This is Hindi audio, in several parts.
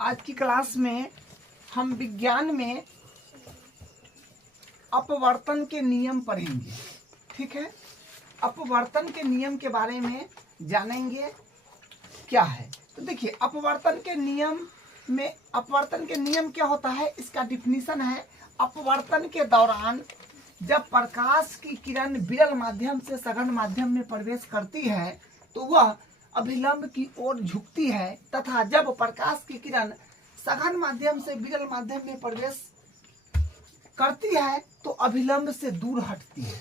आज की क्लास में हम विज्ञान में अपवर्तन के नियम पढ़ेंगे। ठीक है, अपवर्तन के नियम के बारे में जानेंगे क्या है। तो देखिए, अपवर्तन के नियम क्या होता है, इसका डिफिनीशन है। अपवर्तन के दौरान जब प्रकाश की किरण विरल माध्यम से सघन माध्यम में प्रवेश करती है तो वह अभिलंब की ओर झुकती है, तथा जब प्रकाश की किरण सघन माध्यम से विरल माध्यम में प्रवेश करती है तो अभिलंब से दूर हटती है।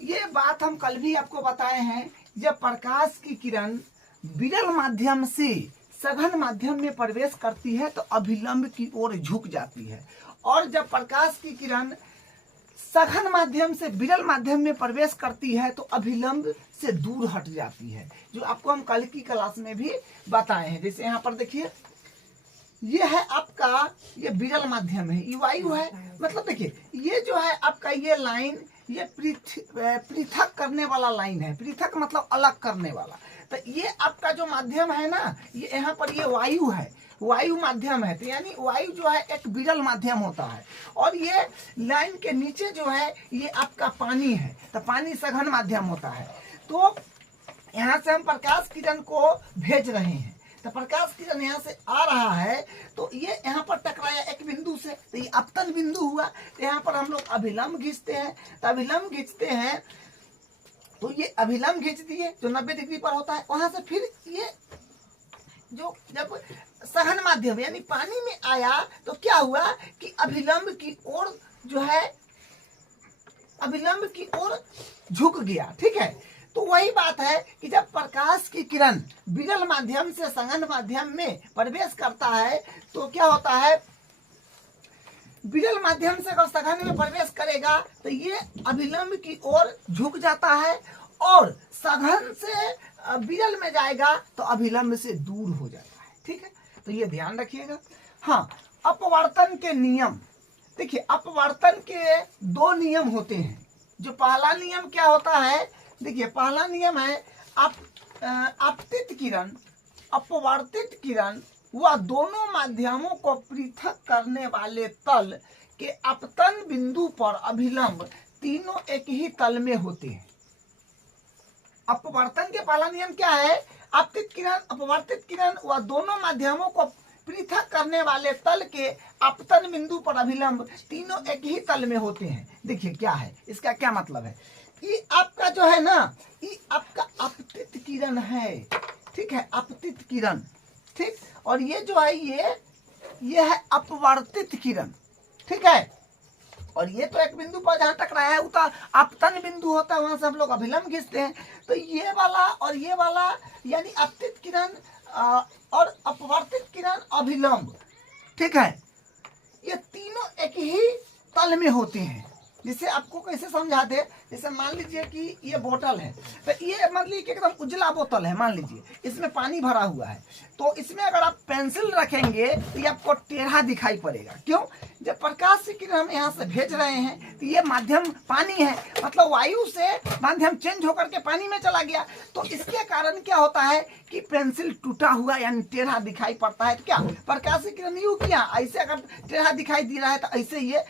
ये बात हम कल भी आपको बताए हैं। जब प्रकाश की किरण विरल माध्यम से सघन माध्यम में प्रवेश करती है तो अभिलंब की ओर झुक जाती है, और जब प्रकाश की किरण सघन माध्यम से विरल माध्यम में प्रवेश करती है तो अभिलंब से दूर हट जाती है, जो आपको हम कल की क्लास में भी बताए हैं। जैसे यहाँ पर देखिए, ये है आपका, ये विरल माध्यम है, ये वायु है। मतलब देखिए, ये जो है आपका ये लाइन, ये पृथक करने वाला लाइन है। पृथक मतलब अलग करने वाला। तो ये आपका जो माध्यम है ना, ये यहाँ पर ये वायु है, वायु माध्यम है। तो यानी वायु जो है एक विरल माध्यम होता है, और ये लाइन के नीचे जो है ये आपका पानी है। तो पानी सघन माध्यम होता है। तो यहाँ से हम प्रकाश किरण को भेज रहे हैं, तो प्रकाश किरण यहाँ से आ रहा है तो ये यहाँ पर टकराया एक बिंदु से, तो ये अपतन बिंदु हुआ। तो यहाँ पर हम लोग अभिलंब खींचते हैं। तो अभिलंब खींचते हैं तो ये अभिलंब खींच दिए जो 90 डिग्री पर होता है। वहां से फिर ये जो जब सघन माध्यम यानी पानी में आया तो क्या हुआ कि अभिलंब की ओर जो है, अभिलंब की ओर झुक गया। ठीक है, तो वही बात है कि जब प्रकाश की किरण विरल माध्यम से सघन माध्यम में प्रवेश करता है तो क्या होता है, विरल माध्यम से अगर सघन में प्रवेश करेगा तो ये अभिलंब की ओर झुक जाता है, और सघन से विरल में जाएगा तो अभिलंब से दूर हो जाता है। ठीक है, तो ये ध्यान रखिएगा। हाँ, अपवर्तन के नियम। देखिए, अपवर्तन के दो नियम होते हैं। जो पहला नियम क्या होता है, देखिए पहला नियम है आपतित किरण, अपवर्तित किरण वह दोनों माध्यमों को पृथक करने वाले तल के अपतन बिंदु पर अभिलंब तीनों एक ही तल में होते हैं। अपवर्तन के पहला नियम क्या है, आपतित किरण अपवर्तित किरण वह दोनों माध्यमों को पृथक करने वाले तल के अपतन बिंदु पर अभिलंब तीनों एक ही तल में होते हैं। देखिए क्या है, इसका क्या मतलब है। ये आपका जो है ना, ये आपका आपतित किरण है। ठीक है, आपतित किरण। ठीक, और ये जो है ये है अपवर्तित किरण। ठीक है, और ये तो एक बिंदु पर जहां टकराया है उतना अपतन बिंदु होता है, वहां से हम लोग अभिलंब खींचते हैं। तो ये वाला और ये वाला यानी आपतित किरण और अपवर्तित किरण अभिलंब, ठीक है, ये तीनों एक ही तल में होते हैं। जिसे आपको कैसे समझा दे, जैसे मान लीजिए कि ये बोतल है, तो ये मान लीजिए कि एकदम उजला बोतल है, मान लीजिए इसमें पानी भरा हुआ है, तो इसमें अगर आप पेंसिल रखेंगे तो ये आपको टेढ़ा दिखाई पड़ेगा। क्यों, जब प्रकाश की किरण हम यहाँ से भेज रहे हैं तो ये माध्यम पानी है, मतलब वायु से माध्यम चेंज होकर के पानी में चला गया, तो इसके कारण क्या होता है कि पेंसिल टूटा हुआ यानी टेढ़ा दिखाई पड़ता है। तो क्या प्रकाश की किरण यूं किया, ऐसे अगर टेढ़ा दिखाई दे रहा है तो ऐसे ये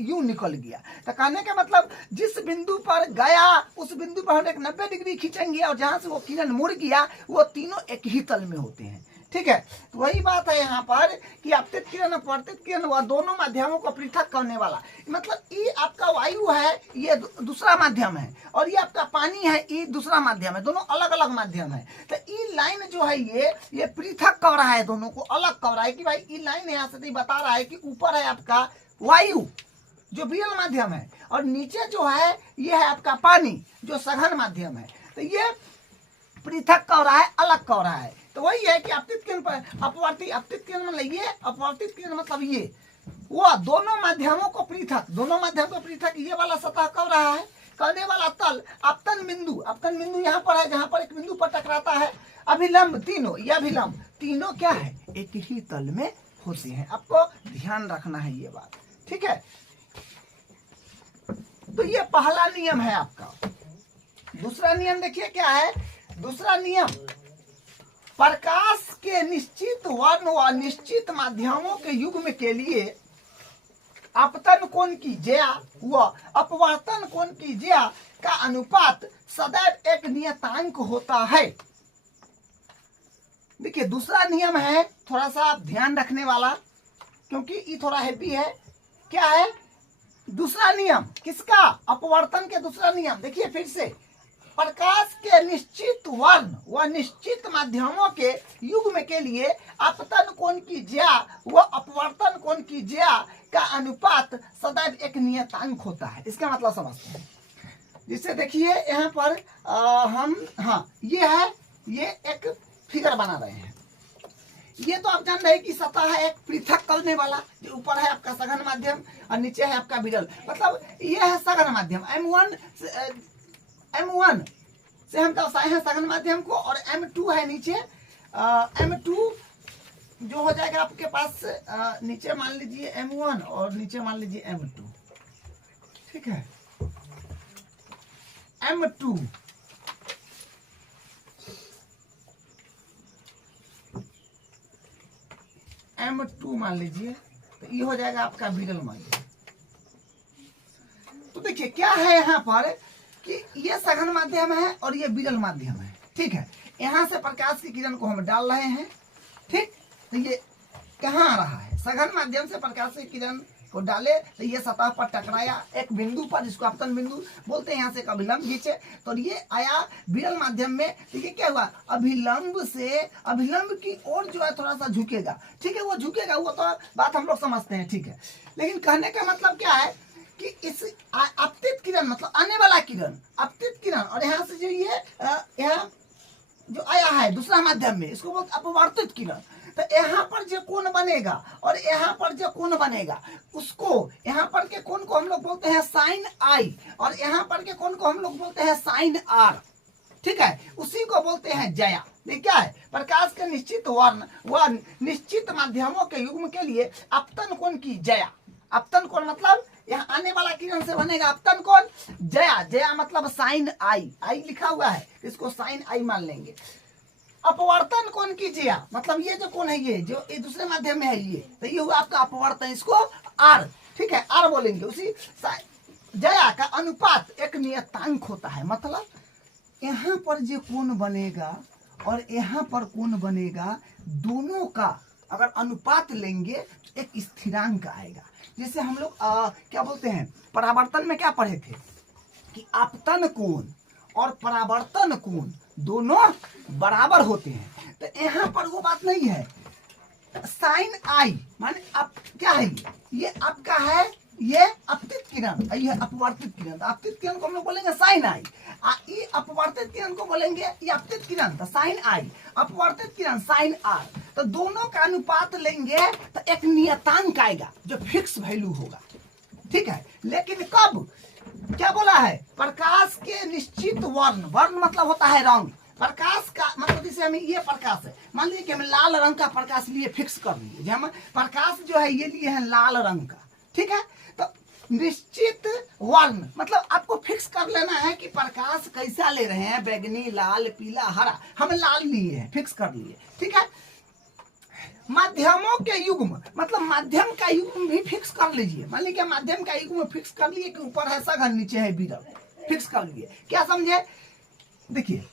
यूं निकल गया। तो कहने का मतलब जिस बिंदु पर गया उस बिंदु पर हम एक 90 डिग्री खींचेंगे, और जहां से वो किरण मुड़ गया वो तीनों एक ही तल में होते हैं। ठीक है, तो वही बात है यहाँ पर कि आपतित किरण अपवर्तित किरण वह दोनों माध्यमों को पृथक करने वाला, मतलब ये आपका वायु है, ये दूसरा माध्यम है, और ये आपका पानी है, ये दूसरा माध्यम है, दोनों अलग अलग माध्यम है। तो ये लाइन जो है ये पृथक कर रहा है, दोनों को अलग कर रहा है कि भाई ये लाइन यहाँ से बता रहा है कि ऊपर है आपका वायु जो विरल माध्यम है, और नीचे जो है ये है आपका पानी जो सघन माध्यम है। तो ये पृथक कर रहा है, अलग कर रहा है। तो वही है कि आपतित किरण पर अपवर्तित, आपतित किरण मतलब ये, अपवर्तित किरण मतलब ये, वो दोनों माध्यमों को पृथक, दोनों माध्यम को पृथक ये वाला सतह कर रहा है, करने वाला तल अपतन बिंदु, अपतन बिंदु यहाँ पर है जहाँ पर एक बिंदु पर टकराता है। अभिलंब तीनों, ये अभिलंब तीनों क्या है, एक ही तल में होते हैं। आपको ध्यान रखना है ये बात। ठीक है, तो ये पहला नियम है आपका। दूसरा नियम देखिए क्या है, दूसरा नियम, प्रकाश के निश्चित वर्ण व निश्चित माध्यमों के युग्म के लिए अपतन कोण की ज्या व अपवर्तन कोण की ज्या का अनुपात सदैव एक नियतांक होता है। देखिए दूसरा नियम है थोड़ा सा ध्यान रखने वाला, क्योंकि ये थोड़ा हैवी है। क्या है दूसरा नियम? किसका? अपवर्तन के दूसरा नियम। देखिए फिर से, प्रकाश के निश्चित वर्ण व निश्चित माध्यमों के युग्म के लिए अपतन कोण की ज्या व अपवर्तन कोण की ज्या का अनुपात सदैव एक नियतांक होता है। इसका मतलब समझते हैं। जिससे देखिए यहाँ पर ये है, ये एक फिगर बना रहे हैं। ये तो आप जान रहे हैं कि सतह है एक पृथक करने वाला, जो ऊपर है आपका सघन माध्यम और नीचे है आपका विरल। मतलब ये है सघन माध्यम। M1 से हम दर्शाए हैं सघन माध्यम को, और M2 है नीचे। M2 जो हो जाएगा आपके पास नीचे मान लीजिए M1 और नीचे मान लीजिए M2। ठीक है, M2 मान लीजिए, तो ये हो जाएगा आपका विरल माध्यम। तो देखिए क्या है यहाँ पर कि ये सघन माध्यम है और ये विरल माध्यम है। ठीक है, यहाँ से प्रकाश की किरण को हम डाल रहे हैं। ठीक, तो ये कहाँ आ रहा है? सघन माध्यम से प्रकाश की किरण को डाले तो ये सतह पर टकराया एक बिंदु पर, जिसको अपतन बिंदु बोलते हैं। यहाँ से अभिलंब नीचे, तो ये आया विरल माध्यम में। तो ये क्या हुआ? अभिलंब से अभिलंब की ओर जो है थोड़ा सा झुकेगा। ठीक है, वो झुकेगा, वो तो बात हम लोग समझते हैं। ठीक है, लेकिन कहने का मतलब क्या है कि इस आपतित किरण मतलब आने वाला किरण, आपतित किरण, और यहाँ से जो ये यहाँ जो आया है दूसरा माध्यम में, इसको बोलते अपवर्तित किरण। तो यहाँ पर जो कोण बनेगा और यहाँ पर जो कोण बनेगा, उसको यहाँ पर के कोण को हम लोग बोलते हैं साइन आई, और यहाँ पर के कोण को हम लोग बोलते हैं साइन आर। ठीक है, उसी को बोलते हैं ज्या। ये क्या है? प्रकाश के निश्चित वर्ण व निश्चित माध्यमों के युग्म के लिए अपतन कोण की ज्या। अपतन कोण मतलब यहाँ आने वाला किरण से बनेगा अपतन कोण ज्या। ज्या मतलब साइन आई, आई लिखा हुआ है, इसको साइन आई मान लेंगे। अपवर्तन कोण की ज्या मतलब ये जो कोण है, ये जो ये दूसरे माध्यम में है, ये तो ये हुआ आपका अपवर्तन, इसको आर। ठीक है, आर बोलेंगे। उसी ज्या का अनुपात एक नियतांक होता है। मतलब यहाँ पर जो कोण बनेगा और यहाँ पर कोण बनेगा, दोनों का अगर अनुपात लेंगे तो एक स्थिरांक आएगा। जैसे हम लोग क्या बोलते हैं, परावर्तन में क्या पढ़े थे कि आपतन कोण और परावर्तन कोण दोनों बराबर होते हैं। तो यहाँ पर वो बात नहीं है। साइन आई माने अब क्या है, ये आपका है ये अपतित किरण, ये अपवर्तित किरण। तो अपतित किरण को हम लोग बोलेंगे साइन आई, ये अपवर्तित किरण को बोलेंगे ये अपतित किरण, तो साइन आई। अपवर्तित किरण साइन आर। तो दोनों का अनुपात लेंगे तो एक नियतांक आएगा जो फिक्स वैल्यू होगा। ठीक है, लेकिन कब? क्या बोला है? प्रकाश के निश्चित वर्ण, वर्ण मतलब होता है रंग। प्रकाश का मतलब जैसे हमें ये प्रकाश है, मान लीजिए कि हम लाल रंग का प्रकाश लिए फिक्स कर लिए, हम प्रकाश जो है ये लिए हैं लाल रंग का। ठीक है, तो निश्चित वर्ण मतलब आपको फिक्स कर लेना है कि प्रकाश कैसा ले रहे हैं, बैगनी, लाल, पीला, हरा। हम लाल लिए हैं, फिक्स कर लिए। ठीक है, माध्यमों के युग्म मतलब माध्यम का युग्म भी फिक्स कर लीजिए। मान लीजिए माध्यम का युग्म फिक्स कर लिए कि ऊपर है सघन, नीचे है विरल, फिक्स कर लिए। क्या समझे? देखिए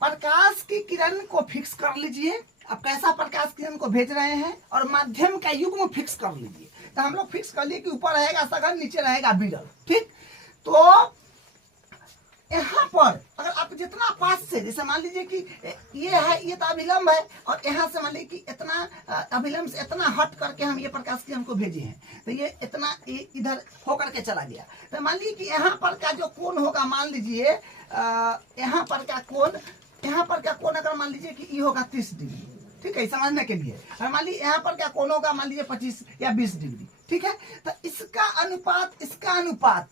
प्रकाश की किरण को फिक्स कर लीजिए, अब कैसा प्रकाश किरण को भेज रहे हैं, और माध्यम का युग्म फिक्स कर लीजिए। तो हम लोग फिक्स कर लिए कि ऊपर रहेगा सघन, नीचे रहेगा विरल। ठीक, तो यहाँ पर अगर आप जितना पास से, जैसे मान लीजिए कि ये है, ये तो अभिलंब है, और यहाँ से मान लीजिए कि इतना अभिलंब से इतना हट करके हम ये प्रकाश किरण को भेजे हैं, तो ये इतना इधर होकर के चला गया। तो मान लीजिए कि यहाँ पर का जो कोण होगा, मान लीजिए यहाँ पर का कोण, यहाँ पर का कोण अगर मान लीजिए कि ये होगा 30 डिग्री। ठीक है, समझने के लिए। और मान लीजिए यहाँ पर क्या कोण होगा, मान लीजिए 25 या 20 डिग्री। ठीक है, तो इसका अनुपात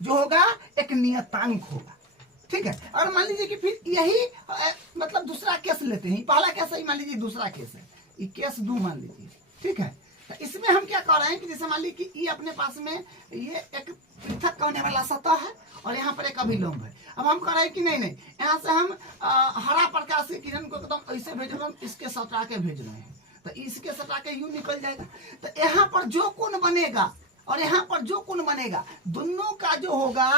जो होगा एक नियतांक होगा। ठीक है, और मान लीजिए कि फिर यही मतलब दूसरा केस लेते हैं। पहला केस है, मान लीजिए दूसरा केस है, ये केस 2 मान लीजिए। ठीक है, तो इसमें हम क्या कर रहे हैं कि जैसे मान ली कि ई अपने पास में ये एक पृथक करने वाला सतह है और यहाँ पर एक अभिलंब है। अब हम कह रहे हैं कि नहीं यहाँ से हम हरा प्रकाश की किरण को एकदम ऐसे भेज रहे हैं, इसके सटा के भेज रहे हैं, तो इसके सटा के यूं निकल जाएगा। तो यहाँ पर जो कोण बनेगा और यहाँ पर जो कोण बनेगा, दोनों का जो होगा,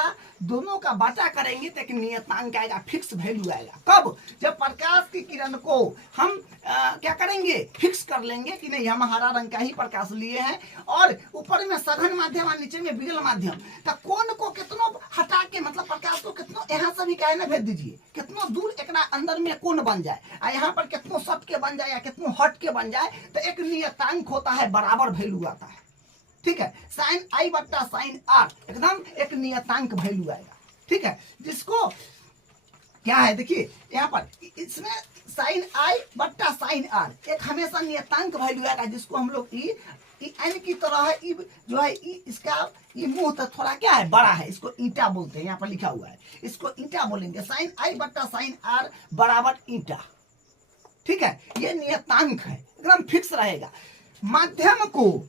दोनों का बाटा करेंगे तो एक नियतांक आएगा, फिक्स वैल्यू आएगा। कब? जब प्रकाश की किरण को हम क्या करेंगे, फिक्स कर लेंगे कि नहीं हम हरा रंग का ही प्रकाश लिए हैं और ऊपर में सघन माध्यम और नीचे में विरल माध्यम, तो कोण को कितनों हटा के, मतलब प्रकाश को कितनों यहाँ से भी क्या भेज दीजिए, कितनों दूर एक अंदर में कोण बन जाए, और यहाँ पर कितनों सट के बन जाए या कितनों हट के बन जाए, तो एक नियतांक होता है, बराबर वैल्यू आता है। ठीक है, साइन आई बट्टा साइन आर एकदम एक नियतांक वैल्यू आएगा। ठीक है, जिसको क्या है देखिए यहाँ पर इसमें साइन आई बट्टा साइन आर एक हमेशा नियतांक वैल्यू आएगा, जिसको हम लोग ई एन की तरह है, ई जो है ई इसका ये मुंह तो थोड़ा क्या है, बड़ा है, इसको ईंटा बोलते हैं, यहाँ पर लिखा हुआ है, इसको ईंटा बोलेंगे। साइन आई बट्टा साइन आर बराबर ईंटा। ठीक है, ये नियतांक है, एकदम फिक्स रहेगा। माध्यम को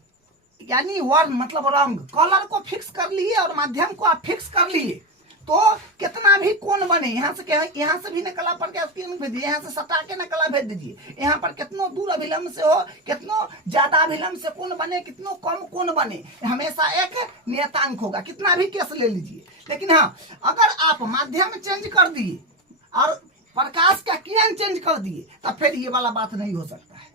यानी वर्ण मतलब रंग, कलर को फिक्स कर लिए और माध्यम को आप फिक्स कर लिए, तो कितना भी कोण बने, यहाँ से क्या है, यहाँ से भी नकला पर क्या भेज दीजिए, यहाँ से सटा के नकला भेज दीजिए, यहाँ पर कितनों दूर अभिलंब से हो, कितनों ज्यादा अभिलंब से कोण बने, कितनों कम कोण बने, हमेशा एक नियतांक होगा, कितना भी केस ले लीजिए। लेकिन हाँ, अगर आप माध्यम चेंज कर दिए और प्रकाश का किरण चेंज कर दिए, तो फिर ये वाला बात नहीं हो सकता है।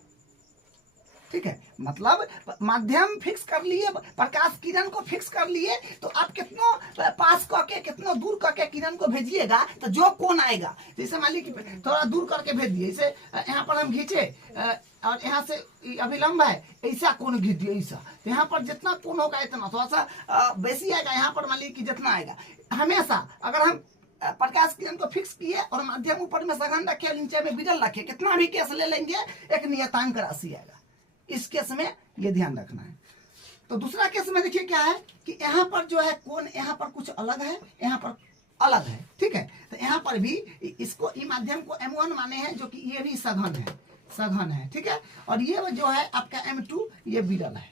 ठीक है, मतलब माध्यम फिक्स कर लिए, प्रकाश किरण को फिक्स कर लिए, तो आप कितनों पास करके कितनों दूर करके किरण को भेजिएगा, तो जो कोण आएगा, जैसे मान लीजिए थोड़ा दूर करके भेज दिए, जैसे यहाँ पर हम खींचे और यहाँ से अभिलंब है, ऐसा कोण खींच दिए ऐसा, तो यहाँ पर जितना कोण होगा इतना थोड़ा सा बेसी आएगा, यहाँ पर मान लीजिए जितना आएगा। हमेशा अगर हम प्रकाश किरण को फिक्स किए और माध्यम ऊपर में सघन रखे, नीचे में विरल रखे, कितना भी केस ले लेंगे, एक नियतांक राशि आएगा। इस केस में ये ध्यान रखना है। तो दूसरा केस में देखिए क्या है कि यहाँ पर जो है कोण यहाँ पर कुछ अलग है, यहाँ पर अलग है। ठीक है, तो यहाँ पर भी इसको ई माध्यम को M1 माने हैं, जो कि ये भी सघन है, सघन है। ठीक है, और ये जो है आपका M2 ये विरल है,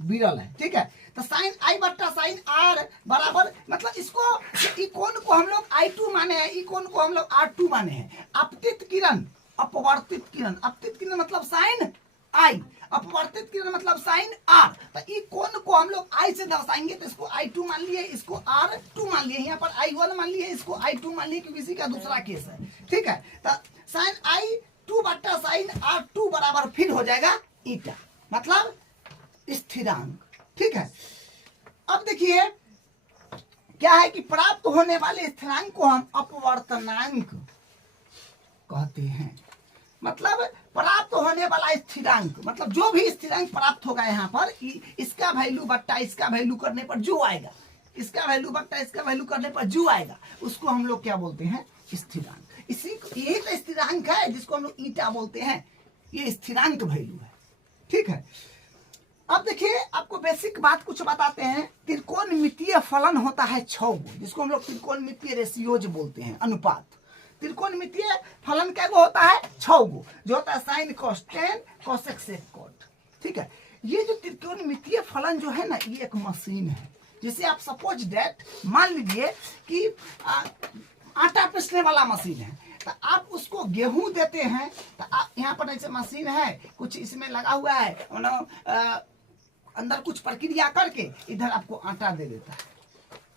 विरल है। ठीक है, तो साइन आई बट्टा साइन आर बराबर, मतलब इसको ई कोण को हम लोग I2 माने हैं, ई कोण को हम लोग R2 माने हैं। अपतित किरण, अपवर्तित किरण, अपतित किरण मतलब साइन आई, अपवर्तित किरण मतलब साइन आर, तो ई कोण को हम लोग आई से दर्शाएंगे, तो इसको I2 मान लिए, इसको R2 मान लिए, यहाँ पर I1 मान लिए, इसको I2 मान लिए, क्योंकि इसी का दूसरा केस है। ठीक है, तो साइन I2 बट्टा साइन R2 बराबर फिर हो जाएगा ईटा, मतलब स्थिरांक। ठीक है, अब देखिए क्या है कि प्राप्त होने वाले स्थिरांक को हम अपवर्तनांक कहते हैं। मतलब प्राप्त होने वाला स्थिरांक, मतलब जो भी स्थिरांक प्राप्त होगा यहाँ पर, इसका वैल्यू बट्टा इसका वैल्यू करने पर जो आएगा, इसका वैल्यू बट्टा इसका वैल्यू करने पर जो आएगा, उसको हम लोग क्या बोलते हैं, स्थिरांक। यही तो स्थिरांक है जिसको हम लोग ईटा बोलते हैं, ये स्थिरांक वैल्यू है। ठीक है, अब देखिए आपको बेसिक बात कुछ बताते हैं। त्रिकोणमितीय फलन होता है 6 गो, जिसको हम लोग त्रिकोणमितीय रेशियोज बोलते हैं, अनुपात। त्रिकोणमितीय फलन क्या होता है, 6 गो, जो होता है sine cos tan cosec sec cot. ठीक है, ये जो त्रिकोणमितीय फलन जो है ना, ये एक मशीन है। जैसे आप सपोज दैट मान लीजिए कि आटा पीसने वाला मशीन है, तो आप उसको गेहूं देते हैं, तो आप यहाँ पर ऐसे मशीन है, कुछ इसमें लगा हुआ है, अंदर कुछ प्रक्रिया करके इधर आपको आटा दे देता है,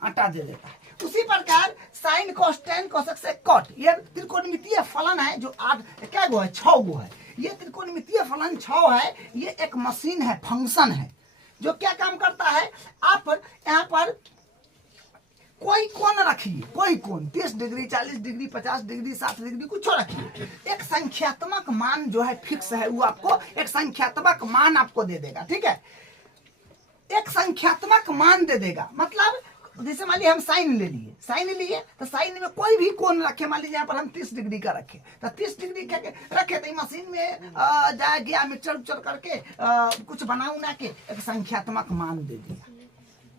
आटा दे देता है। उसी प्रकार sine cos tan cosec sec cot, ये त्रिकोणमितीय फलन है, जो 8 क्या गो है, 6 गो है। ये त्रिकोणमितीय फलन 6 है, ये एक मशीन है, फंक्शन है, जो क्या काम करता है। आप यहाँ पर कोई कोण रखिए, कोई कोण 30 डिग्री 40 डिग्री 50 डिग्री 60 डिग्री कुछ रखिए, एक संख्यात्मक मान जो है फिक्स है, वो आपको एक संख्यात्मक मान आपको दे देगा। ठीक है, एक संख्यात्मक मान दे देगा, मतलब जैसे मान लीजिए हम साइन ले लिए, साइन लिए तो साइन में कोई भी कोण रखे, मान लीजिए यहाँ पर हम 30 डिग्री का रखे, तो 30 डिग्री का रखे, तो मशीन में जा गया मिक्सर उच्चर करके कुछ बना उना के एक संख्यात्मक मान दे दिया।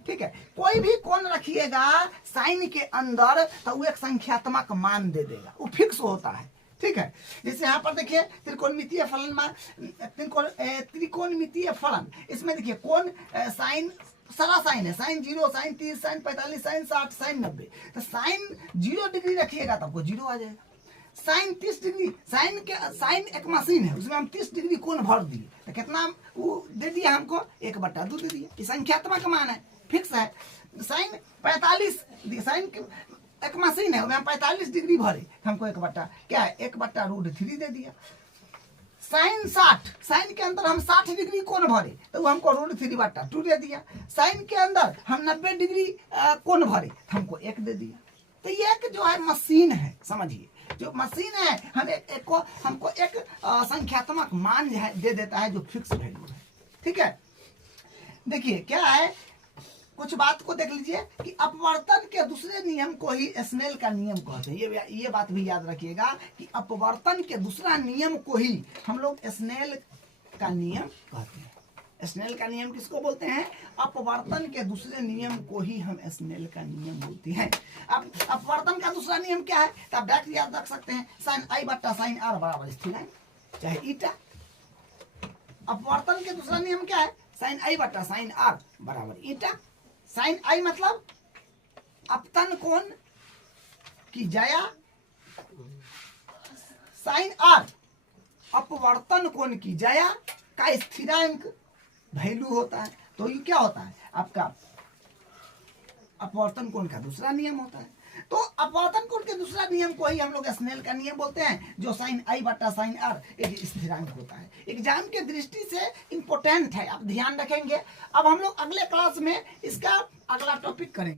ठीक है, कोई भी कोण रखिएगा साइन के अंदर, तो वो एक संख्यात्मक मान दे देगा, वो फिक्स होता है। ठीक है। जैसे यहाँ पर देखिए त्रिकोणमितीय फलन में त्रिकोणमितीय फलन, इसमें देखिए कोण साइन सारा साइन है, sine 0, sine 30, sine 45, sine 60, sine 90। तो साइन 0 डिग्री रखिएगा तो आपको 0 आ जाएगा। साइन 30 डिग्री, साइन एक मशीन है, उसमें हम 30 डिग्री कोण भर दिए तो कितना वो दे दिया हमको, 1/2 दे दिया। ये संख्यात्मक मान है, फिक्स है। साइन 45, साइन एक मशीन है, उसमें हम 45 डिग्री भरे, हमको 1/√3 दे दिया। साइन 60, साइन के अंदर हम 60 डिग्री कोण भरे तो वो हमको √3/2 दे दिया। साइन के अंदर हम 90 डिग्री कोण भरे तो हमको 1 दे दिया। तो ये एक जो है मशीन है, समझिए जो मशीन है हमको एक संख्यात्मक मान जो है दे देता है जो फिक्स वैल्यू है। ठीक है, देखिए क्या है, कुछ बात को देख लीजिए कि अपवर्तन के दूसरे नियम को ही स्नेल का नियम कहते हैं। ये बात भी याद रखिएगा कि अपवर्तन के दूसरा नियम को ही हम लोग स्नेल का नियम कहते हैं। स्नेल का नियम किसको बोलते हैं? अपवर्तन के दूसरे नियम को ही हम स्नेल का नियम बोलते हैं। अब अपवर्तन का दूसरा नियम क्या है तो आप डायरेक्ट याद रख सकते हैं, साइन I बट्टा साइन R बराबर स्थिरांक चाहे ईटा। अपवर्तन के दूसरा नियम क्या है? साइन I बट्टा साइन R बराबर ईटा। साइन I मतलब अपतन कोण की जया, साइन R अपवर्तन कोण की जया का स्थिरांक वैल्यू होता है। तो ये क्या होता है आपका अपवर्तन कोण का दूसरा नियम होता है। तो अपवर्तन कोण के दूसरा नियम को ही हम लोग स्नेल का नियम बोलते हैं, जो साइन I बट्टा साइन R एक स्थिरांक होता है। एग्जाम के दृष्टि से इंपॉर्टेंट है, आप ध्यान रखेंगे। अब हम लोग अगले क्लास में इसका अगला टॉपिक करेंगे।